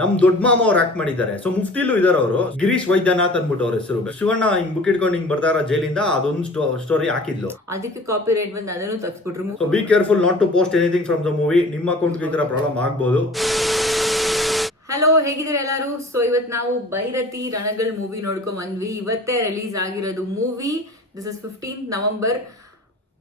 ನಮ್ ದೊಡ್ಡ ಮಾಮ ಅವ್ರು ಆಕ್ಟ್ ಮಾಡಿದ್ದಾರೆ. ಸೊ ಮುಫ್ತಿಲು ಇದಾರೆ ಅವರು. ಗಿರೀಶ್ ವೈದ್ಯನಾಥ್ ಅನ್ಬಿಟ್ಟು ಅವ್ರ ಹೆಸರು. ಶಿವಣ್ಣ ಹಿಂಗ್ ಬುಕ್ ಇಟ್ಕೊಂಡು ಹಿಂಗ್ ಬರ್ತಾರ ಜೈಲಿಂದ ಅದೊಂದು ಸ್ಟೋರಿ ಹಾಕಿದ್ಲು. ಅದಕ್ಕೆ ಕಾಪಿ ರೈಟ್ ಬಂದು ಅದನ್ನು ತಗ್ಸ್ಬಿಟ್ರು so be careful not to post anything from the movie ನಿಮ್ಮ ಅಕೌಂಟ್ಗೆ ಈ ತರ ಪ್ರಾಬ್ಲಮ್ ಆಗ್ಬೋದು. ಹಲೋ ಹೇಗಿದ್ದೀರಾ ಎಲ್ಲರೂ? ಸೊ ಇವತ್ತು ನಾವು ಬೈರತಿ ರಣಗಳ್ ಮೂವಿ ನೋಡ್ಕೊಂಡ್ ಬಂದ್ವಿ. ಇವತ್ತೇ ರಿಲೀಸ್ ಆಗಿರೋದು movie this is fifteen November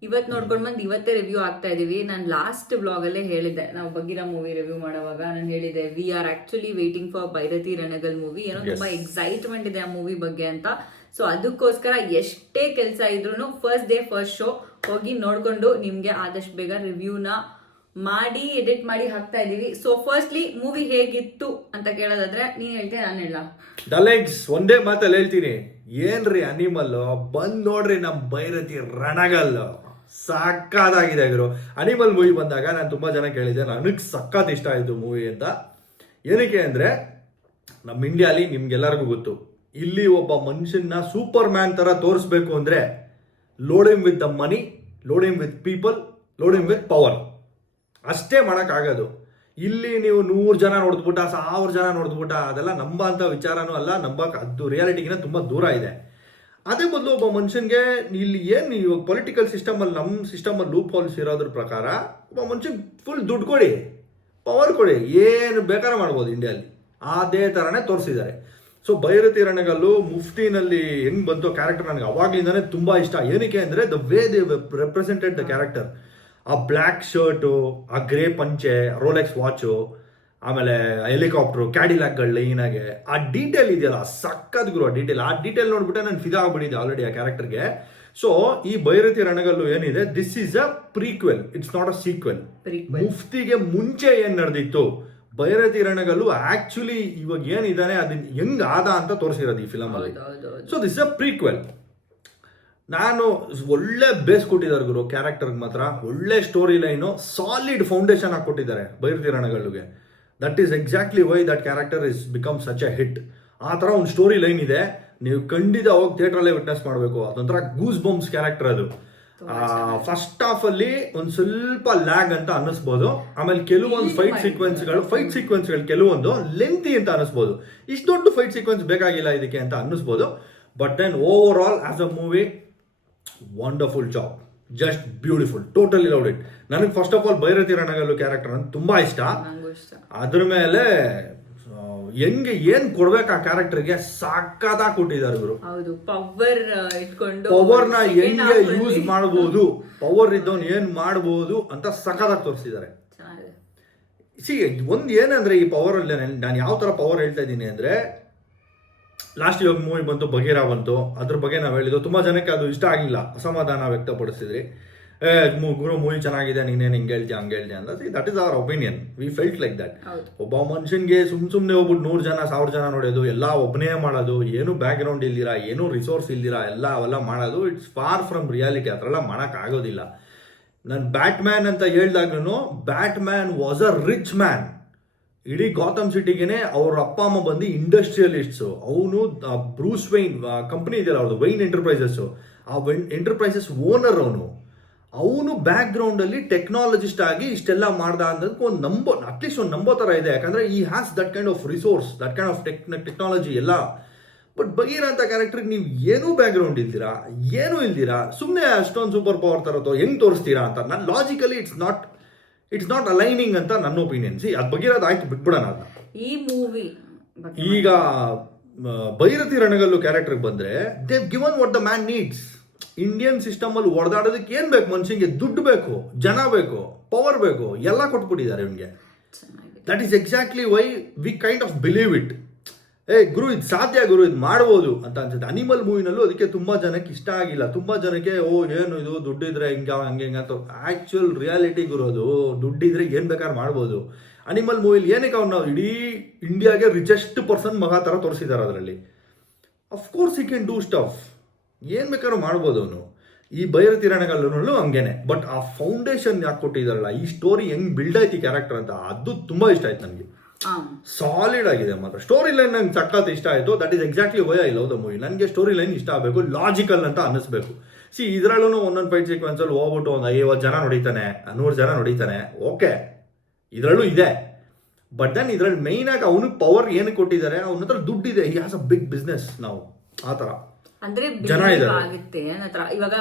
ಇವತ್ತು ನೋಡ್ಕೊಂಡು ಬಂದು ಇವತ್ತೇ ರಿವ್ಯೂ ಆಗ್ತಾ ಇದೀವಿ. ನಾನು ಲಾಸ್ಟ್ ಬ್ಲಾಗ್ ಅಲ್ಲೇ ಹೇಳಿದ್ದೆ. ನಾವು ಬಗ್ಗಿರ ಮೂವಿ ರಿವ್ಯೂ ಮಾಡುವಾಗ ನಾನು ಹೇಳಿದೆ we are actually waiting for Bhairathi Ranagal movie ಏನೋ ತುಂಬಾ ಎಕ್ಸೈಟ್ಮೆಂಟ್ ಇದೆ ಆ ಮೂವಿ ಬಗ್ಗೆ ಅಂತ. ಸೊ ಅದಕ್ಕೋಸ್ಕರ ಎಷ್ಟೇ ಕೆಲಸ ಇದ್ರು ಫಸ್ಟ್ ಡೇ ಫಸ್ಟ್ ಶೋ ಹೋಗಿ ನೋಡ್ಕೊಂಡು ನಿಮಗೆ ಆದಷ್ಟು ಬೇಗ ರಿವ್ಯೂನ ಮಾಡಿ ಎಡಿಟ್ ಮಾಡಿ ಹಾಕ್ತಾ ಇದೀವಿ. ಸೊ ಫಸ್ಟ್ಲಿ ಮೂವಿ ಹೇಗಿತ್ತು ಅಂತ ಕೇಳೋದಾದ್ರೆ ನೀನ್ ಹೇಳ್ತೀಯ ನಾನು ಹೇಳ. ಡಲೆಗ್ಸ್ ಒಂದೇ ಮಾತಲ್ಲಿ ಹೇಳ್ತೀನಿ. ಏನ್ರಿ ಅನಿಮಲ್ ಬಂದ್ ನೋಡ್ರಿ ನಮ್ ಭೈರತಿ ರಣಗಲ್ ಸಕ್ಕತ್ತಾಗಿದೆ ಗುರು. ಅನಿಮಲ್ ಮೂವಿ ಬಂದಾಗ ನಾನು ತುಂಬಾ ಜನ ಕೇಳಿದ್ದೆ, ನನಗೆ ಸಕ್ಕತ್ ಇಷ್ಟ ಆಯ್ತು ಮೂವಿ ಅಂತ. ಏನಕ್ಕೆ ಅಂದ್ರೆ ನಮ್ಮ ಇಂಡಿಯಾಲಿ ನಿಮ್ಗೆಲ್ಲರಿಗೂ ಗೊತ್ತು, ಇಲ್ಲಿ ಒಬ್ಬ ಮನುಷ್ಯನ ಸೂಪರ್ ಮ್ಯಾನ್ ತರ ತೋರಿಸ್ಬೇಕು ಅಂದ್ರೆ loading with the money loading with people loading with power ಅಷ್ಟೇ ಮಾಡೋಕ್ಕಾಗೋದು. ಇಲ್ಲಿ ನೀವು ನೂರು ಜನ ನೋಡಿದ್ಬಿಟ್ಟ, ಸಾವಿರ ಜನ ನೋಡಿದ್ಬಿಟ್ಟ, ಅದೆಲ್ಲ ನಂಬ ಅಂತ ವಿಚಾರನೂ ಅಲ್ಲ, ನಂಬಕ್ ಅದು ರಿಯಾಲಿಟಿಗಿನ ತುಂಬ ದೂರ ಇದೆ. ಅದೇ ಬದಲು ಒಬ್ಬ ಮನುಷ್ಯನಿಗೆ ಇಲ್ಲಿ ಏನು ಇವಾಗ ಪೊಲಿಟಿಕಲ್ ಸಿಸ್ಟಮಲ್ಲಿ ನಮ್ಮ ಸಿಸ್ಟಮಲ್ಲಿ ಲೂಪ್ ಹಾಲ್ಸ್ ಇರೋದ್ರ ಪ್ರಕಾರ ಒಬ್ಬ ಮನುಷ್ಯನ್ಗೆ ಫುಲ್ ದುಡ್ಡು ಕೊಡಿ ಪವರ್ ಕೊಡಿ, ಏನು ಬೇಕಾದ್ರೆ ಮಾಡ್ಬೋದು ಇಂಡಿಯಲ್ಲಿ ಅದೇ ಥರನೇ ತೋರಿಸಿದ್ದಾರೆ. ಸೊ ಭೈರತಿ ರಣಗಲ್ಲು ಮುಫ್ತಿನಲ್ಲಿ ಹೆಂಗ್ ಬಂತು ಕ್ಯಾರೆಕ್ಟರ್ ನನಗೆ ಅವಾಗ್ಲಿಂದಾನೇ ತುಂಬಾ ಇಷ್ಟ. ಏನಕ್ಕೆ ಅಂದ್ರೆ the way they represented the character ಆ ಬ್ಲ್ಯಾಕ್ ಶರ್ಟು ಆ ಗ್ರೇ ಪಂಚೆ ರೋಲೆಕ್ಸ್ ವಾಚು ಆಮೇಲೆ ಹೆಲಿಕಾಪ್ಟ್ರು ಕ್ಯಾಡಿಲಾಕ್ಗಳು ಲೈನಾಗೆ ಆ ಡೀಟೇಲ್ ಇದೆಯಲ್ಲ ಸಕ್ಕತ್ ಗುರು ಆ ಡೀಟೇಲ್ ಆ ಡೀಟೇಲ್ ನೋಡ್ಬಿಟ್ಟೆ ನಾನು ಫಿದಾ ಆಗ್ಬಿಟ್ಟಿದ್ದೆ ಆಲ್ರೆಡಿ ಆ ಕ್ಯಾರೆಕ್ಟರ್ಗೆ ಸೊ ಈ ಭೈರತಿ ರಣಗಲ್ಲು ಏನಿದೆ? This is a prequel it's not a sequel. ಮುಫ್ತಿಗೆ ಮುಂಚೆ ಏನ್ ನಡೆದಿತ್ತು? ಭೈರತಿ ರಣಗಲ್ಲು ಆಕ್ಚುಲಿ ಇವಾಗ ಏನಿದಾನೆ ಅದನ್ನ ಹೆಂಗ್ ಆದ ಅಂತ ತೋರಿಸಿರೋದು ಈ ಫಿಲಮ್ ಅಲ್ಲಿ. ಸೊ ದಿಸ್ ಅ ಪ್ರೀಕ್ವೆಲ್ ನಾನು ಒಳ್ಳೆ ಬೇಸ್ ಕೊಟ್ಟಿದ್ದಾರೆ ಗುರು ಕ್ಯಾರೆಕ್ಟರ್ಗೆ ಮಾತ್ರ. ಒಳ್ಳೆ ಸ್ಟೋರಿ ಲೈನು ಸಾಲಿಡ್ ಫೌಂಡೇಶನ್ ಹಾಕೊಟ್ಟಿದ್ದಾರೆ Bhairathi ರಣಗಲ್ಲುಗೆ. That is exactly why that character is become such a hit ಆ ಥರ ಒಂದು ಸ್ಟೋರಿ ಲೈನ್ ಇದೆ. ನೀವು ಖಂಡಿತ ಹೋಗಿ ಥಿಯೇಟ್ರಲ್ಲೇ ವಿಟ್ನೆಸ್ ಮಾಡಬೇಕು. ಅದೊಂಥರ ಗೂಸ್ ಬಂಪ್ಸ್ ಕ್ಯಾರೆಕ್ಟರ್ ಅದು ಫಸ್ಟ್ ಹಾಫ್ ಅಲ್ಲಿ ಒಂದ್ ಸ್ವಲ್ಪ ಲ್ಯಾಗ್ ಅಂತ ಅನ್ನಿಸ್ಬೋದು. ಆಮೇಲೆ ಕೆಲವೊಂದು ಫೈಟ್ ಸೀಕ್ವೆನ್ಸ್ಗಳು ಫೈಟ್ ಸೀಕ್ವೆನ್ಸ್ಗಳು ಕೆಲವೊಂದು ಲೆಂತಿ ಅಂತ ಅನ್ನಿಸ್ಬೋದು. ಇಷ್ಟು ದೊಡ್ಡ ಫೈಟ್ ಸೀಕ್ವೆನ್ಸ್ ಬೇಕಾಗಿಲ್ಲ ಇದಕ್ಕೆ ಅಂತ ಅನ್ನಿಸ್ಬೋದು. But then over all as a movie wonderful job just beautiful totally love it ನನಗೆ first of all Bhairathi Ranagal character ಅಂತ ತುಂಬಾ ಇಷ್ಟ. ಅದ್ರ ಮೇಲೆ ಹೆಂಗೆ ಏನ್ ಕೊಡ್ಬೇಕು ಆ ಕ್ಯಾರೆಕ್ಟರ್ಗೆ ಸಾಕಾದ ಕೊಟ್ಟಿದ್ದಾರೆ ಇವರು. ಪವರ್ ಇಟ್ಕೊಂಡು ಪವರ್ನ ಹೆಂಗೆ ಯೂಸ್ ಮಾಡಬಹುದು ಪವರ್ ಇದ್ದವನ್ ಏನ್ ಮಾಡಬಹುದು ಅಂತ ಸಖತ್ತಾಗಿ ತೋರಿಸಿದ್ದಾರೆ. ಸಿ ಒಂದ್ ಏನಂದ್ರೆ ಈ ಪವರ್ ಅಲ್ಲಿ ನಾನು ಯಾವ ತರ ಪವರ್ ಹೇಳ್ತಾ ಇದ್ದೀನಿ ಅಂದ್ರೆ ಲಾಸ್ಟ್ ಇವಾಗ ಮೂವಿ ಬಂತು ಬಗೀರ ಬಂತು. ಅದ್ರ ಬಗ್ಗೆ ನಾವು ಹೇಳಿದ್ದು ತುಂಬ ಜನಕ್ಕೆ ಅದು ಇಷ್ಟ ಆಗಿಲ್ಲ. ಅಸಮಾಧಾನ ವ್ಯಕ್ತಪಡಿಸಿದ್ರಿ. ಏ ಗುರು ಮೂವಿ ಚೆನ್ನಾಗಿದೆ ನೀನೇನು ಹಿಂಗೆ ಹೇಳ್ತೀಯ ಹಂಗೆ ಹೇಳ್ತೀಯ ಅಂತ. See that is our opinion we felt like that ಒಬ್ಬ ಮನುಷ್ಯನ್ಗೆ ಸುಮ್ ಸುಮ್ನೆ ಹೋಗ್ಬಿಟ್ಟು ನೂರು ಜನ ಸಾವಿರ ಜನ ನೋಡೋದು ಎಲ್ಲ ಒಬ್ಬನೇ ಮಾಡೋದು ಏನು ಬ್ಯಾಕ್ ಗ್ರೌಂಡ್ ಇಲ್ದಿರಾ ಏನು ರಿಸೋರ್ಸ್ ಇಲ್ದಿರಾ ಎಲ್ಲ ಅವೆಲ್ಲ ಮಾಡೋದು ಇಟ್ಸ್ ಫಾರ್ ಫ್ರಮ್ ರಿಯಾಲಿಟಿ ಆ ಥರ ಎಲ್ಲ ಮಾಡಕ್ ಆಗೋದಿಲ್ಲ. ನಾನು ಬ್ಯಾಟ್ ಮ್ಯಾನ್ ಅಂತ ಹೇಳ್ದಾಗ್ಲೂ Batman was a rich man ಇಡೀ ಗೌತಮ್ ಸಿಟಿಗೆನೆ ಅವ್ರ ಅಪ್ಪ, ಅಮ್ಮ ಬಂದು ಇಂಡಸ್ಟ್ರಿಯಲಿಸ್ಟ್ಸು ಅವನು ಬ್ರೂಸ್ ವೈನ್ ಕಂಪ್ನಿ ಇದೆಯಲ್ಲ ಅವ್ರದ್ದು ವೈನ್ ಎಂಟರ್ಪ್ರೈಸಸ್ ಆ ವೈನ್ ಎಂಟರ್ಪ್ರೈಸಸ್ ಓನರ್ ಅವನು. ಅವನು ಬ್ಯಾಕ್ ಗ್ರೌಂಡ್ ಅಲ್ಲಿ ಟೆಕ್ನಾಲಜಿಸ್ಟ್ ಆಗಿ ಇಷ್ಟೆಲ್ಲ ಮಾಡ್ದ ಅನ್ನೋದಕ್ಕೆ ಒಂದು ನಂಬೋ ಅಟ್ಲೀಸ್ಟ್ ಒಂದು ನಂಬೋ ತರ ಇದೆ. ಯಾಕಂದ್ರೆ ಈ has that kind of resource that kind of tech technology ಎಲ್ಲ. ಬಟ್ ಬಗೀರ ಅಂತ ಕ್ಯಾರೆಕ್ಟರ್ಗೆ ನೀವು ಏನೂ ಬ್ಯಾಕ್ ಗ್ರೌಂಡ್ ಇಲ್ದಿರಾ, ಏನೂ ಇಲ್ದಿರಾ ಸುಮ್ಮನೆ ಅಷ್ಟೊಂದು ಸೂಪರ್ ಪವರ್ ತರೋದು ಹೆಂಗ್ ತೋರಿಸ್ತೀರಾ ಅಂತ. ನಾನು logically it's not it's not aligning ಅಂತ ನನ್ನ ಒಪಿನಿಯನ್ ಸಿ ಅದು ಬಗೀರೋದು ಆಯ್ತು ಬಿಟ್ಬಿಡೋಣ ಅದನ್ನ ಈ ಮೂವಿ ಈಗ ಭೈರತಿ ರಣಗಲ್ಲು ಕ್ಯಾರೆಕ್ಟರ್ ಬಂದ್ರೆ they've given what the man needs Indian system ಅಲ್ಲಿ ಹೊಡೆದಾಡೋದಕ್ಕೆ ಏನ್ ಬೇಕು? ಮನುಷ್ಯನಿಗೆ ದುಡ್ಡು ಬೇಕು ಜನ ಬೇಕು ಪವರ್ ಬೇಕು ಎಲ್ಲ ಕೊಟ್ಬಿಟ್ಟಿದ್ದಾರೆ ಇವನ್ಗೆ. That is exactly why we kind of believe it ಏ ಗುರು, ಇದು ಸಾಧ್ಯ ಗುರು, ಇದು ಮಾಡ್ಬೋದು ಅಂತ ಅನ್ಸುತ್ತೆ. ಅನಿಮಲ್ ಮೂವಿನಲ್ಲೂ ಅದಕ್ಕೆ ತುಂಬಾ ಜನಕ್ಕೆ ಇಷ್ಟ ಆಗಿಲ್ಲ. ತುಂಬಾ ಜನಕ್ಕೆ, ಓ, ಏನು ಇದು ದುಡ್ಡಿದ್ರೆ ಹಿಂಗ, ಹಂಗೆ, ಹಿಂಗೆ ಅಂತ ಆಕ್ಚುಯಲ್ ರಿಯಾಲಿಟಿ ಗುರು ಅದು. ದುಡ್ಡಿದ್ರೆ ಏನ್ ಬೇಕಾದ್ರೆ ಮಾಡ್ಬೋದು. ಅನಿಮಲ್ ಮೂವಿಲಿ ಏನಕ್ಕೆ ಅವ್ನು ಇಡೀ ಇಂಡಿಯಾಗೆ ರಿಚೆಸ್ಟ್ ಪರ್ಸನ್ ಮಗ ತರ ತೋರಿಸಿದ್ದಾರೆ ಅದರಲ್ಲಿ. ಅಫ್ಕೋರ್ಸ್ ಈ ಕ್ಯಾನ್ ಡೂ ಸ್ಟಫ್ ಏನ್ ಬೇಕಾದ್ರೂ ಮಾಡ್ಬೋದು ಅವನು. ಈ ಬೈರ ರಣಗಲ್ಲೂ ಹಂಗೇನೆ. ಬಟ್ ಆ ಫೌಂಡೇಶನ್ ಯಾಕೆ ಕೊಟ್ಟಿದಾರಲ್ಲ, ಈ ಸ್ಟೋರಿ ಹೆಂಗ್ ಬಿಲ್ಡ್ ಆಯ್ತು ಕ್ಯಾರೆಕ್ಟರ್ ಅಂತ, ಅದು ತುಂಬಾ ಇಷ್ಟ ಆಯ್ತು ನನಗೆ. ಸಾಲಿಡ್ ಆಗಿದೆ ಮಾತ್ರ. ಸ್ಟೋರಿ ಲೈನ್ ನಂಗೆ ಸಕ್ಕತ್ ಇಷ್ಟ ಆಯಿತು. ದಟ್ ಈಸ್ ಎಕ್ಸಾಕ್ಟ್ಲಿ ವೈ ಇಲ್ಲ ಲವ್ ದ ಮೂವಿ ನನಗೆ ಸ್ಟೋರಿ ಲೈನ್ ಇಷ್ಟ ಆಗಬೇಕು ಲಾಜಿಕಲ್ ಅಂತ ಅನ್ನಿಸ್ಬೇಕು. ಸಿ ಇದರಲ್ಲೂ ಒಂದೊಂದು ಫೈಟ್ ಸೀಕ್ವೆನ್ಸಲ್ಲಿ ಹೋಗ್ಬಿಟ್ಟು ಒಂದು ಐವತ್ತು ಜನ ನೋಡಿತಾನೆ, ನೂರು ಜನ ನೋಡಿತಾನೆ. ಓಕೆ ಇದರಲ್ಲೂ ಇದೆ. ಬಟ್ ದೆನ್ ಇದ್ರಲ್ಲಿ ಮೈನ್ ಆಗಿ ಅವನು ಪವರ್ ಏನು ಕೊಟ್ಟಿದ್ದಾರೆ ಅವನ ಹತ್ರ ದುಡ್ಡಿದೆ. ಈ ಹಾಸ್ ಅ ಬಿಗ್ ಬಿಸ್ನೆಸ್ ನಾವು ಆ ತರ ಅಂದ್ರೆ. ಆಗುತ್ತೆ ನನ್ನ ಹತ್ರ ಇವಾಗ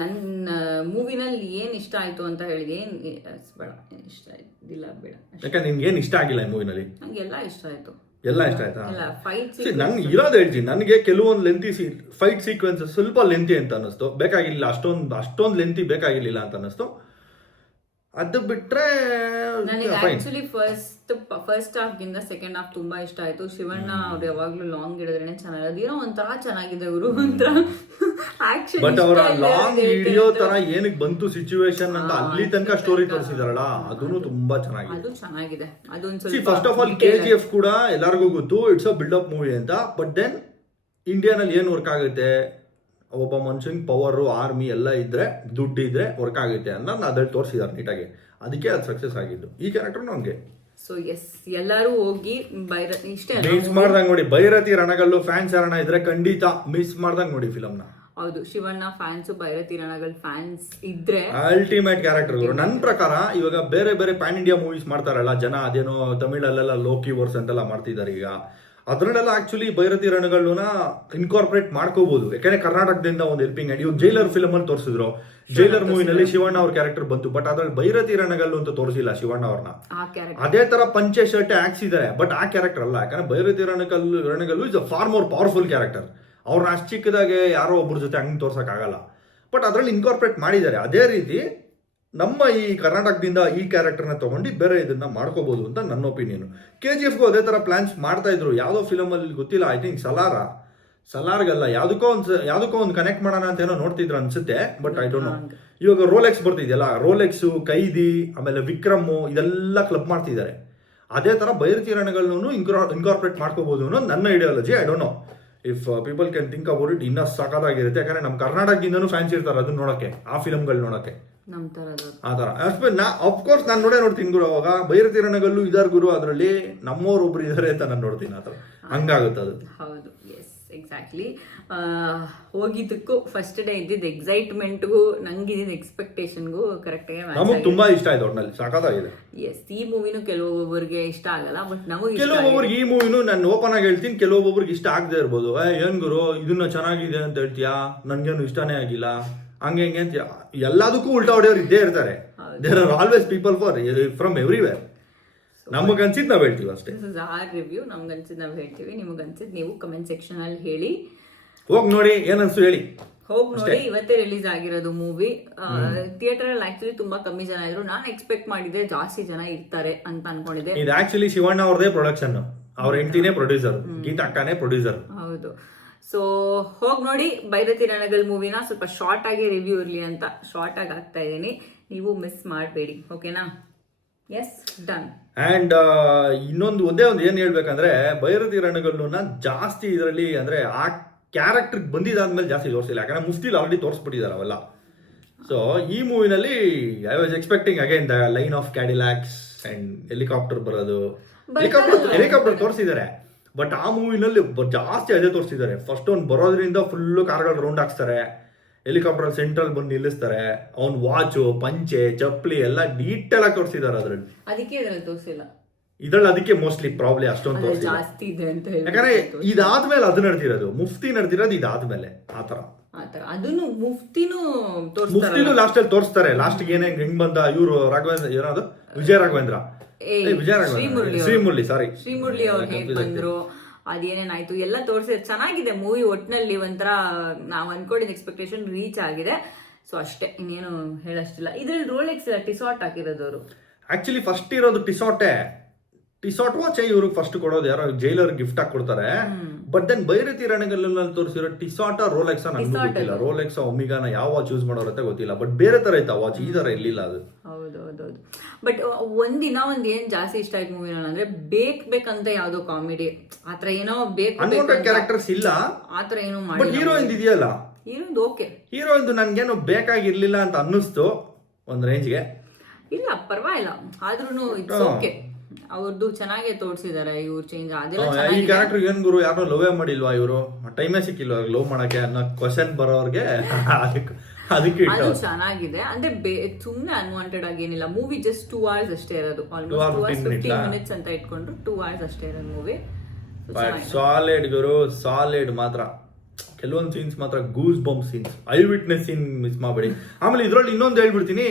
ನನ್ನ ಮೂವಿನಲ್ಲಿ ಏನ್ ಇಷ್ಟ ಆಯ್ತು ಅಂತ ಹೇಳಿದ ಏನ್ ಬೇಡ ಇಷ್ಟ ಆಯ್ತಿಲ್ಲ ಬೇಡ. ಯಾಕಂದ್ರೆ ನಿಮ್ಗೆ ಏನ್ ಇಷ್ಟ ಆಗಿಲ್ಲ ಈ ಮೂವಿನಲ್ಲಿ? ನಂಗೆ ಎಲ್ಲ ಇಷ್ಟ ಆಯ್ತು. ಎಲ್ಲ ಇಷ್ಟ ಆಯ್ತಾ? ಎಲ್ಲ ಫೈಟ್ ನಂಗೆ ಇರೋದು ಹೇಳ್ತೀನಿ. ನನಗೆ ಕೆಲವೊಂದು ಲೆಂತಿ ಸೀ ಫೈಟ್ ಸೀಕ್ವೆನ್ಸ್ ಸ್ವಲ್ಪ ಲೆಂತಿ ಅಂತ ಅನ್ನಿಸ್ತು. ಬೇಕಾಗಿಲ್ಲ ಅಷ್ಟೊಂದು ಅಷ್ಟೊಂದು ಲೆಂತಿ ಬೇಕಾಗಿರ್ಲಿಲ್ಲ ಅಂತ ಅನ್ನಿಸ್ತು. ಅದು ಬಿಟ್ರೆ ನನಗೆ ಆಕ್ಚುಲಿ ಫಸ್ಟ್ ಫಸ್ಟ್ ಹಾಫ್ ಗಿಂತ ಸೆಕೆಂಡ್ ಹಾಫ್ ತುಂಬಾ ಇಷ್ಟ ಆಯ್ತು. ಶಿವಣ್ಣ ಅವ್ರು ಯಾವಾಗ್ಲೂ ಲಾಂಗ್ ಹಿಡಿದ್ರೇನೆ ಚೆನ್ನಾಗಿದೆ ಅದೇನೋ ಒಂಥರ ಚೆನ್ನಾಗಿದೆ ಇವರು ಒಂಥರ ಆಕ್ಷನ್ ಬಟ್ ಅವರ ಲಾಂಗ್ ವಿಡಿಯೋ ತರ ಏನಕ್ಕೆ ಬಂತು ಸಿಚುವೇಶನ್ ಅಂತ ಅಲ್ಲಿ ತನಕ ಸ್ಟೋರಿ ತೋರಿಸಿದಾರಲ್ಲ ಅದೂ ತುಂಬಾ ಚೆನ್ನಾಗಿದೆ. ಅದು ಚೆನ್ನಾಗಿದೆ. ಅದೊಂದು ಸ್ವಲ್ಪ first of all K G F ಕೂಡ ಎಲ್ಲರಿಗೂ ಗೊತ್ತು it's a build up movie ಅಂತ. ಬಟ್ ದೆನ್ ಇಂಡಿಯಾನಲ್ಲಿ ಏನು ವರ್ಕ್ ಆಗುತ್ತೆ? ಒಬ್ಬ ಮನುಷ್ಯನಿಗೆ ಪವರು ಆರ್ಮಿ ಎಲ್ಲ ಇದ್ರೆ ದುಡ್ಡು ಇದ್ರೆ ವರ್ಕ್ ಆಗುತ್ತೆ ಅನ್ನೋದು ಅದ್ರಲ್ಲಿ ತೋರಿಸಿದ್ದಾರೆ ನೀಟಾಗಿ. ಅದಕ್ಕೆ ಅದು ಸಕ್ಸಸ್ ಆಗಿದ್ದು. ಈ ಕ್ಯಾರೆಕ್ಟರ್ ನಮ್ಗೆ. ಸೊ ಎಸ್ ಎಲ್ಲರೂ ಹೋಗಿ ಬೈರ ಇಷ್ಟೇ ಅಲ್ಲ. ಮಿಸ್ ಮಾಡ್ದಂಗೆ ನೋಡಿ ಭೈರತಿ ರಣಗಲ್ಲು ಫ್ಯಾನ್ಸ್ ಯಾರಣ ಇದ್ರೆ ಖಂಡಿತ ಮಿಸ್ ಮಾಡ್ದಂಗೆ ನೋಡಿ ಫಿಲಮ್ನ ಹೌದು ಶಿವಣ್ಣ ಫ್ಯಾನ್ಸ್ ಭೈರತಿ ರಣಗಳ ಫ್ಯಾನ್ಸ್ ಇದ್ರೆ ಅಲ್ಟಿಮೇಟ್ ಕ್ಯಾರೆಕ್ಟರ್ ನನ್ನ ಪ್ರಕಾರ ಇವಾಗ ಬೇರೆ ಬೇರೆ ಪ್ಯಾನ್ ಇಂಡಿಯಾ ಮೂವೀಸ್ ಮಾಡ್ತಾರಲ್ಲ ಜನ ಅದೇನೋ ತಮಿಳಲ್ಲೆಲ್ಲ ಲೋಕಿ ವರ್ಸ್ ಅಂತೆಲ್ಲ ಮಾಡ್ತಿದ್ದಾರೆ ಈಗ. ಅದ್ರಲ್ಲೆಲ್ಲ ಆಕ್ಚುಲಿ ಭೈರತಿ ರಣಗಳನ್ನ ಇನ್ಕಾರ್ಪೊರೇಟ್ ಮಾಡ್ಕೋಬಹುದು ಯಾಕಂದ್ರೆ ಕರ್ನಾಟಕದಿಂದ ಒಂದು ಹೆಲ್ಪಿಂಗ್ ಆ್ಯಂಡ್ ಇವಾಗ ಜೈಲರ್ ಫಿಲಮ್ ಅಲ್ಲಿ ತೋರಿಸಿದ್ರು. ಜೈಲರ್ ಮೂವಿನಲ್ಲಿ ಶಿವಣ್ಣ ಅವ್ರ ಕ್ಯಾರೆಕ್ಟರ್ ಬಂತು ಬಟ್ ಅದ್ರಲ್ಲಿ ಭೈರತಿ ರಣಗಲ್ಲು ಅಂತ ತೋರಿಸಿಲ್ಲ ಶಿವಣ್ಣ ಅವ್ರನ್ನ ಅದೇ ತರ ಪಂಚೆ ಶರ್ಟ್ ಹಾಕ್ಸಿದ್ದಾರೆ ಬಟ್ ಆ ಕ್ಯಾರೆಕ್ಟರ್ ಅಲ್ಲ. ಯಾಕಂದ್ರೆ Bhairathi Ranagal Ranagal is a far more powerful character ಅವ್ರನ್ನ ಅಷ್ಟು ಚಿಕ್ಕದಾಗೆ ಯಾರೋ ಒಬ್ಬರ ಜೊತೆ ಹಂಗೆ ತೋರ್ಸಕ್ ಆಗಲ್ಲ. ಬಟ್ ಅದ್ರಲ್ಲಿ ಇನ್ಕಾರ್ಪೊರೇಟ್ ಮಾಡಿದ್ದಾರೆ. ಅದೇ ರೀತಿ ನಮ್ಮ ಈ ಕರ್ನಾಟಕದಿಂದ ಈ ಕ್ಯಾರೆಕ್ಟರ್ನ ತಗೊಂಡು ಬೇರೆ ಇದನ್ನ ಮಾಡ್ಕೋಬಹುದು ಅಂತ ನನ್ನ ಒಪಿನಿಯನ್ ಕೆ ಜಿ ಎಫ್ಗೂ ಅದೇ ತರ ಪ್ಲಾನ್ಸ್ ಮಾಡ್ತಾ ಇದ್ರು. ಯಾವುದೋ ಫಿಲಮಲ್ಲಿ ಗೊತ್ತಿಲ್ಲ ಐ ಥಿಂಕ್ ಸಲಾರ ಸಲಾರ್ಗಲ್ಲ ಯಾವುದಕ್ಕೋ ಒಂದು ಯಾವುದಕ್ಕೋ ಒಂದು ಕನೆಕ್ಟ್ ಮಾಡೋಣ ಅಂತ ಏನೋ ನೋಡ್ತಿದ್ರು ಅನ್ಸುತ್ತೆ ಬಟ್ ಐ ಡೋಂಟ್ ನೋ ಇವಾಗ ರೋಲೆಕ್ಸ್ ಬರ್ತಿದೆಯಲ್ಲ ರೋಲೆಕ್ಸು ಕೈದಿ ಆಮೇಲೆ ವಿಕ್ರಮು ಇದೆಲ್ಲ ಕ್ಲಬ್ ಮಾಡ್ತಿದ್ದಾರೆ. ಅದೇ ತರ ಇನ್ಕ್ರಾ ಇನ್ಕಾರ್ಪೊರೇಟ್ ಮಾಡ್ಕೋಬಹುದು ಅನ್ನೋ ನನ್ನ ideology I don't know if people can think about it ಇನ್ನೂ ಸಾಕಾಗಿರುತ್ತೆ ಯಾಕಂದ್ರೆ ನಮ್ಮ ಕರ್ನಾಟಕದಿಂದನೂ ಫ್ಯಾನ್ಸ್ ಇರ್ತಾರೆ ಅದನ್ನ ನೋಡಕ್ಕೆ ಆ ಫಿಲಮ್ಗಳು ನೋಡಕ್ಕೆ. ನಮ್ ತರದವ್ರು ಆ ಥರ ಅಷ್ಟೇ ನಾ ಅಫ್ಕೋರ್ಸ್ ನಾನು ನೋಡೇ ನೋಡ್ತೀನಿ ಗುರು ಅವಾಗ. ಬೈರತಿರಣಗಲ್ಲು ಇದಾರ್ ಗುರು ಅದರಲ್ಲಿ ನಮ್ಮವ್ರು ಒಬ್ರು ಇದಾರೆ ಅಂತ ನಾನು ನೋಡ್ತೀನಿ ಆತರ ಥರ ಹಂಗಾಗುತ್ತೆ ಅದು. ಹೌದು. ಎಸ್ ಎಕ್ಸಾಕ್ಟ್ಲಿ ಹೋಗಿದ್ದಕ್ಕೂ ಫಸ್ಟ್ ಡೇ ಇದ್ದಿದ್ದು ಎಕ್ಸೈಟ್ಮೆಂಟ್ಗೂ ನಂಗಿದ್ದಿದ್ದು ಎಕ್ಸ್ಪೆಕ್ಟೇಷನ್ಗೂ ಕರೆಕ್ಟಾಗಿ ನಮಗೆ ತುಂಬಾ ಇಷ್ಟ ಆಯ್ತು ಒಟ್ನಲ್ಲಿ. ಸಾಕಾಗಿದೆ ಎಸ್ ಈ ಮೂವಿನೂ ಕೆಲವೊಬ್ಬರಿಗೆ ಇಷ್ಟ ಆಗಲ್ಲ ಬಟ್ ನಮಗೆ ಇಷ್ಟ. ಕೆಲವೊಬ್ಬರಿಗೆ ಈ ಮೂವಿನೂ ನಾನು ಓಪನ್ ಆಗಿ ಹೇಳ್ತೀನಿ ಕೆಲವೊಬ್ಬರಿಗೆ ಇಷ್ಟ ಆಗದೆ ಇರ್ಬೋದು. ಏ ಏನ್ ಗುರು? ಇದನ್ನ ಚೆನ್ನಾಗಿದೆ ಅಂತ ಹೇಳ್ತೀಯಾ? ನನ್ಗೇನು ಇಷ್ಟನೇ ಆಗಿಲ್ಲ. ಹಂಗೆ ಹಿಂಗೆ ಅಂತ ಎಲ್ಲದಕ್ಕೂ ಉಲ್ಟಾ ಹೊಡೆಯೋರು ಇದ್ದೇ ಇರ್ತಾರೆ. There are always people for from everywhere ನಮಗೆ ಅನ್ಸಿದ್ ನಾವ್ ಹೇಳ್ತೀವಿ ಅಷ್ಟೇ. ದಿಸ್ ಇಸ್ ಆರ್ ರಿವ್ಯೂ ನಮ್ಗೆ ಅನ್ಸಿದ್ ನಾವು ಹೇಳ್ತೀವಿ. ನಿಮಗೆ ಅನ್ಸಿದ್ ನೀವು ಕಮೆಂಟ್ ಸೆಕ್ಷನ್ ಅಲ್ಲಿ ಹೇಳಿ. ಹೋಗ್ ನೋಡಿ ಏನನ್ಸು ಹೇಳಿ. ಹೋಗಿ ನೋಡಿ ಇವತ್ತೇ ರಿಲೀಸ್ ಆಗಿರೋದು ಮೂವಿ ಥಿಯೇಟರ್ ಅಲ್ಲಿ ಆಕ್ಚುಲಿ ತುಂಬಾ ಕಮ್ಮಿ ಜನ ಇದ್ರು. ನಾನು ಎಕ್ಸ್ಪೆಕ್ಟ್ ಮಾಡಿದ್ರೆ ಜಾಸ್ತಿ ಜನ ಇರ್ತಾರೆ ಅಂತ ಅನ್ಕೊಂಡಿದ್ದೆ. ಇದು ಆಕ್ಚುಲಿ ಶಿವಣ್ಣ ಅವ್ರದೇ ಪ್ರೊಡಕ್ಷನ್ ಅವ್ರ ಹೆಂಡತಿನೇ ಪ್ರೊಡ್ಯೂಸರ್ ಗೀತಾ ಅಕ್ಕನೇ ಪ್ರೊಡ್ಯೂಸರ್ ಹೌದು. ಸೊ ಹೋಗಿ ನೋಡಿ ಭೈರತಿ ರಣಗಲ್ ಮೂವಿನ ಸ್ವಲ್ಪ ಶಾರ್ಟ್ ಆಗಿ ರಿವ್ಯೂ ಇರಲಿ ಅಂತ. ಶಾರ್ಟ್ ಆಗಿ ಆಗ್ತಾ ಇದ್ದೀನಿ. ನೀವು ಮಿಸ್ ಮಾಡಬೇಡಿ. ಓಕೆನಾ ಎಸ್ ಡನ್ ಅಂಡ್ ಇನ್ನೊಂದು ಒಂದೇ ಒಂದು ಏನು ಹೇಳ್ಬೇಕಂದ್ರೆ ಭೈರತಿ ರಣಗಲ್ಲುನ ಜಾಸ್ತಿ ಇದರಲ್ಲಿ ಅಂದ್ರೆ ಆ ಕ್ಯಾರೆಕ್ಟರ್ ಬಂದಿದ್ದಾದ್ಮೇಲೆ ಜಾಸ್ತಿ ತೋರಿಸಿಲ್ಲ. ಯಾಕಂದ್ರೆ ಮುಸ್ತಿಲ್ ಆಲ್ರೆಡಿ ತೋರಿಸ್ಬಿಟ್ಟಿದ್ದಾರೆ ಅವೆಲ್ಲ. ಸೊ ಈ ಮೂವಿನಲ್ಲಿ I was expecting again the line of Cadillacs and helicopter ಬರೋದು. ಹೆಲಿಕಾಪ್ಟರ್ ಹೆಲಿಕಾಪ್ಟರ್ ತೋರಿಸಿದ್ದಾರೆ. ಬಟ್ ಆ ಮೂವಿನಲ್ಲಿ ಜಾಸ್ತಿ ಅದೇ ತೋರಿಸಿದ್ದಾರೆ. ಫಸ್ಟ್ ಅವ್ನು ಬರೋದ್ರಿಂದ ಫುಲ್ಲು ಕಾರ್ಗಳು ರೌಂಡ್ ಹಾಕ್ಸ್ತಾರೆ. ಹೆಲಿಕಾಪ್ಟರ್ ಸೆಂಟ್ರಲ್ ಬಂದು ನಿಲ್ಲಿಸ್ತಾರೆ. ಅವ್ನ ವಾಚು ಪಂಚೆ ಚಪ್ಪಲಿ ಎಲ್ಲ ಡೀಟೇಲ್ ಆಗಿ ತೋರಿಸಿದ್ದಾರೆ ಅದ್ರಲ್ಲಿ. ಅದಕ್ಕೆ ಇದ್ರಲ್ಲಿ ತೋರಿಸಿಲ್ಲ. ಇದ್ರಲ್ಲಿ ಅದಕ್ಕೆ ಮೋಸ್ಟ್ಲಿ ಪ್ರಾಬ್ಲಮ್ ಅಷ್ಟೊಂದು ತೋರಿಸಿಲ್ಲ. ಜಾಸ್ತಿ ಇದೆ ಅಂತ ಯಾಕಂದ್ರೆ ಇದಾದ್ಮೇಲೆ ಅದು ನಡೆದಿರೋದು. ಮುಫ್ತಿ ನಡೆದಿರೋದು ಇದಾದ್ಮೇಲೆ. ಆತರ ಆತರ ಅದನ್ನು ಮುಫ್ತಿನೂ ಲಾಸ್ಟ್ ಅಲ್ಲಿ ತೋರಿಸ್ತಾರೆ. ಲಾಸ್ಟ್ ಏನೇ ಹೆಂಗ್ ಬಂದ ಇವರು ರಾಘವೇಂದ್ರ ಏನಾದ್ರು ವಿಜಯ ರಾಘವೇಂದ್ರ. ಶ್ರೀಮುರಳಿ ಸಾರಿ ಶ್ರೀಮುರಳಿ ಅವ್ರು ಹೇಗ್ ಬಂದ್ರು? ಅದೇನೇನಾಯ್ತು ಎಲ್ಲ ತೋರಿಸಿದ್ರೆ ಚೆನ್ನಾಗಿದೆ. ಮೂವಿ ಒಟ್ಟಿನಲ್ಲಿ ಒಂಥರ ನಾವು ಅನ್ಕೊಂಡಿದ್ದ ಎಕ್ಸ್ಪೆಕ್ಟೇಷನ್ ರೀಚ್ ಆಗಿದೆ. ಸೊ ಅಷ್ಟೇ. ಇನ್ನೇನು ಹೇಳಷ್ಟಿಲ್ಲ. ಇದ್ರಲ್ಲಿ ರೋಲೆಕ್ಸ್ ಟಿಸಾಟ್ ಹಾಕಿರೋದು ಅವರು. ಆಕ್ಚುಲಿ ಫಸ್ಟ್ ಇರೋದು ಟಿಸಾರ್ಟೇ ಟಿಸಾರ್ಟ್ ವಾಚ್ ಇವ್ರಿಗೆ ಫಸ್ಟ್ ಕೊಡೋದು. ಯಾರೋ ಜೈಲರ್ ಗಿಫ್ಟ್ ಆಗಿ ಕೊಡ್ತಾರೆ. ಬಟ್ ದೆನ್ ಬೈರತಿ ರಣಗಲ್ಲಲ್ಲಿ ತೋರಿಸಿರೋ ಟಿಸಾಟ ರೋಲೆಕ್ಸ್ ನನಗೂ ಗೊತ್ತಿಲ್ಲ. ರೋಲೆಕ್ಸ್ ಒಮಿಗಾನ ಯಾವ ವಾಚ್ ಯೂಸ್ ಮಾಡೋರು ಅಂತ ಗೊತ್ತಿಲ್ಲ. ಬಟ್ ಬೇರೆ ತರ ಐತಾ ವಾಚ್ ಈ ತರ ಇರ್ಲಿಲ್ಲ ಅದು. ಹೌದು ಹೌದು ಹೌದು ಬಟ್ ಒಂದಿನ ಒಂದ್ ಏನ್ ಜಾಸ್ತಿ ಇಷ್ಟ ಆಯ್ತು ಮೂವಿ ಅಂದ್ರೆ ಬೇಕ್ ಬೇಕಂತ ಯಾವ್ದೋ ಕಾಮಿಡಿ ಆತರ ಏನೋ ಬೇಕು ಕ್ಯಾರೆಕ್ಟರ್ಸ್ ಇಲ್ಲ. ಆತರ ಏನೋ ಮಾಡಿ ಹೀರೋಯಿನ್ ಇದೆಯಲ್ಲ? ಹೀರೋಯಿನ್ ಓಕೆ ಹೀರೋಯಿಂದ ನನ್ಗೇನು ಬೇಕಾಗಿರ್ಲಿಲ್ಲ ಅಂತ ಅನ್ನಿಸ್ತು ಒಂದ್ ರೇಂಜ್ಗೆ ಇಲ್ಲ ಪರವಾಗಿಲ್ಲ. ಆದ್ರೂ ಇಟ್ಸ್ ಓಕೆ ಅವ್ರದ್ದು ಚೆನ್ನಾಗೆ ತೋರ್ಸಿದಾರೆ ಇವ್ರು ಚೇಂಜ್ ಆಗಿಲ್ಲ ಈ ಕ್ಯಾರೆಕ್ಟರ್ ಏನ್ ಗುರು ಯಾರು ಲವೇ ಮಾಡಿಲ್ವಾ ಇವರು? ಟೈಮೇ ಸಿಕ್ಕಿಲ್ವಾ ಲವ್ ಮಾಡಕ್ಕೆ ಅನ್ನೋ ಕ್ವಶನ್ ಬರೋರ್ಗೆ ಅದಕ್ಕೆ ಅದಕ್ಕೆ ಅದು ಚೆನ್ನಾಗಿದೆ. ಅಂದ್ರೆ ಬೇ- ಸುಮ್ನೆ ಅನ್ವಾಂಟೆಡ್ ಆಗಿ ಏನಿಲ್ಲ. ಮೂವಿ ಜಸ್ಟ್ ಟೂ ಅವರ್ಸ್ ಅಷ್ಟೇ ಇರೋದು. Almost two hours 15 fifteen minutes ಅಂತ ಇಟ್ಕೊಂಡ್ರು ಟೂ ಅವರ್ಸ್ ಅಷ್ಟೇ ಇರೋದು ಮೂವಿ ಸಾಲಿಡ್ ಗುರು ಸಾಲಿಡ್ ಮಾತ್ರ. ಕೆಲವೊಂದು ಸೀನ್ಸ್ ಮಾತ್ರ goose bump scenes I witness scene miss ಮಾಡಬೇಡಿ. ಆಮೇಲೆ ಇದ್ರಲ್ಲಿ ಇನ್ನೊಂದು ಹೇಳ್ಬಿಡ್ತೀನಿ.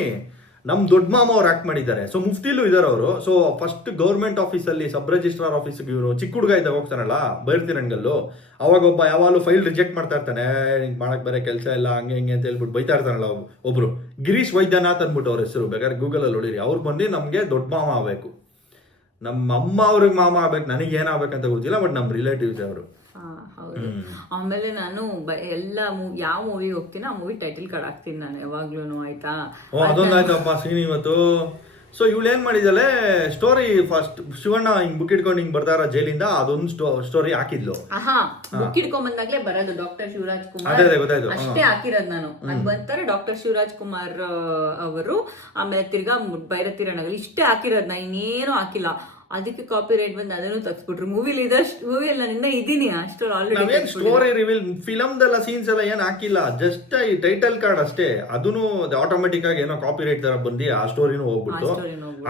ನಮ್ ದೊಡ್ಡ ಮಾಮ ಅವ್ರು ಆಕ್ಟ್ ಮಾಡಿದ್ದಾರೆ. ಸೊ ಮುಫ್ತಿಲೂ ಇದಾರೆ ಅವರು. ಸೊ ಫಸ್ಟ್ ಗೌರ್ಮೆಂಟ್ ಆಫೀಸಲ್ಲಿ ಸಬ್ ರಿಜಿಸ್ಟ್ರಾರ್ ಆಫೀಸ್ಗೆ ಇವರು ಚಿಕ್ಕ ಹುಡುಗ ಇದ್ದಾಗ ಹೋಗ್ತಾನಲ್ಲ ಬೈರ್ತಿರಂಗಲ್ಲು. ಅವಾಗ ಒಬ್ಬ ಯಾವಾಗಲೂ ಫೈಲ್ ರಿಜೆಕ್ಟ್ ಮಾಡ್ತಾ ಇರ್ತಾನೆ. ನಿಂಗೆ ಮಾಡಕ್ ಬೇರೆ ಕೆಲಸ ಇಲ್ಲ, ಹಂಗೆ ಹಿಂಗೆ ಅಂತ ಹೇಳ್ಬಿಟ್ಟು ಬೈತಾ ಇರ್ತಾನಲ್ಲ ಒಬ್- ಒಬ್ರು. ಗಿರೀಶ್ ವೈದ್ಯನಾಥ್ ಅಂದ್ಬಿಟ್ಟು ಅವ್ರ ಹೆಸರು. ಬೇಕಾದ್ರೆ ಗೂಗಲಲ್ಲಿ ಹೊಡಿರಿ ಅವ್ರು ಬಂದು ನಮಗೆ ದೊಡ್ಡ ಮಾಮ ಆಗಬೇಕು. ನಮ್ಮ ಅಮ್ಮ ಅವ್ರಿಗೆ ಮಾಮ ಆಗ್ಬೇಕು. ನನಗೆ ಏನಾಗಬೇಕಂತ ಗೊತ್ತಿಲ್ಲ ಬಟ್ ನಮ್ಮ ರಿಲೇಟಿವ್ಸ್ ಅವರು. ಹೌದು. ಆಮೇಲೆ ನಾನು ಎಲ್ಲ ಯಾವ ಮೂವಿ ಹೋಗ್ತೀನಿ ಆ ಮೂವಿ ಟೈಟಲ್ ಕಾರ್ಡ್ ಹಾಕ್ತೀನಿ ನಾನು ಯಾವಾಗ್ಲೂ ಆಯ್ತಾ? ಅದೊಂದಾಯ್ತಪ್ಪ ಸೀನ್ ಇವತ್ತು. ಸೊ ಇವಳು ಏನ್ ಮಾಡಿದಾಳೆ ಸ್ಟೋರಿ ಫಸ್ಟ್ ಶಿವಣ್ಣ ಹಿಂಗ್ ಬುಕ್ ಇಟ್ಕೊಂಡು ಹಿಂಗ್ ಬರ್ತಾರ ಜೈಲಿಂದ ಅದೊಂದು ಸ್ಟೋರಿ ಹಾಕಿದ್ಲು. ಬುಕ್ ಇಟ್ಕೊಂಡ್ ಬಂದಾಗ್ಲೇ ಬರೋದು ಡಾಕ್ಟರ್ ಶಿವರಾಜ್ ಕುಮಾರ್. ಅದೇ ಗೊತ್ತಾಯ್ತು. ಅಷ್ಟೇ ಹಾಕಿರೋದು ನಾನು. ಅದ್ ಬಂತಾರೆ ಡಾಕ್ಟರ್ ಶಿವರಾಜ್ ಕುಮಾರ್ ಅವರು ಆಮೇಲೆ ತಿರ್ಗಾ ಬೈರತಿರಣಗಳು ಭೈರತಿ ಇಷ್ಟೇ ಹಾಕಿರೋದ್ ನಾ ಇನ್ನೇನು ಹಾಕಿಲ್ಲ. ಅದಕ್ಕೆ ಕಾಪಿ ರೈಟ್ ಬಂದು ಅದನ್ನು ತಗ್ಸ್ಬಿಟ್ರು ಮೂವಿಲಿ ಇದಷ್ಟು ಮೂವಿಯಲ್ಲಿ ನಾನು ಇನ್ನೂ ಇದೀನಿ ಅಷ್ಟು ಆಲ್ರೆಡಿ ನಾವೇನ್ ಸ್ಟೋರಿ ರಿವೀಲ್ ಫಿಲಮ್ದೆಲ್ಲ ಸೀನ್ಸ್ ಎಲ್ಲ ಏನ್ ಹಾಕಿಲ್ಲ ಜಸ್ಟ್ ಈ ಟೈಟಲ್ ಕಾರ್ಡ್ ಅಷ್ಟೇ. ಅದನ್ನು ಆಟೋಮೆಟಿಕ್ ಆಗಿ ಏನೋ ಕಾಪಿ ರೈಟ್ ತರ ಬಂದು ಆ ಸ್ಟೋರಿನೂ ಹೋಗ್ಬಿಟ್ಟು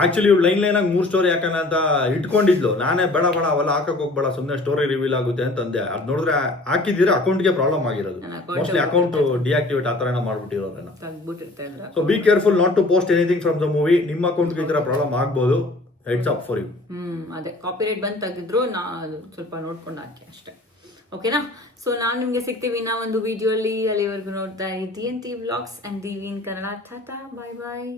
ಆಕ್ಚುಲಿ ಇವ್ ಲೈನ್ ಲೈನ್ ಆಗಿ ಮೂರ್ ಸ್ಟೋರಿ ಹಾಕೋಣ ಅಂತ ಇಟ್ಕೊಂಡಿದ್ಲು. ನಾನೇ ಬೇಡ ಬೇಡ ಅವೆಲ್ಲ ಹಾಕಕ್ ಹೋಗ್ಬೇಡ ಸುಮ್ಮನೆ ಸ್ಟೋರಿ ರಿವೀಲ್ ಆಗುತ್ತೆ ಅಂತ ಅಂದೆ ಅದ್ ನೋಡಿದ್ರೆ ಹಾಕಿದ್ರೆ ಅಕೌಂಟ್ಗೆ ಪ್ರಾಬ್ಲಮ್ ಆಗಿರೋದು. ನನ್ನ account ಮೋಸ್ಟ್ಲಿ ಅಕೌಂಟ್ ಡಿಆಕ್ಟಿವೇಟ್ ಆ ತರ ಏನೋ ಮಾಡ್ಬಿಟ್ಟಿರೋದನ್ನ. ತೆಗ್ದ್ಬಿಟ್ಟಿರ್ತಾ ಇದ್ರ so be careful not to post anything from the movie ನಿಮ್ಮ ಅಕೌಂಟ್ಗೆ ಈ ತರ ಪ್ರಾಬ್ಲಮ್ ಆಗ್ಬೋದು. Heads up for you hmm, ಅದೇ. ಕಾಪಿ ರೈಟ್ ಬಂದು ತೆಗೆದ್ರು ನಾ ಸ್ವಲ್ಪ ನೋಡ್ಕೊಂಡು ಹಾಕಿ ಅಷ್ಟೇ. ಓಕೆನಾ ಸೊ ನಾನು ನಿಮ್ಗೆ ಸಿಗ್ತೀವಿ ನಾ ಒಂದು ವಿಡಿಯೋ ಅಲ್ಲಿ ಅಲ್ಲಿವರೆಗೂ ನೋಡ್ತಾ ಇದ್ದೀನಿ. T vlogs and the in Kannada bye bye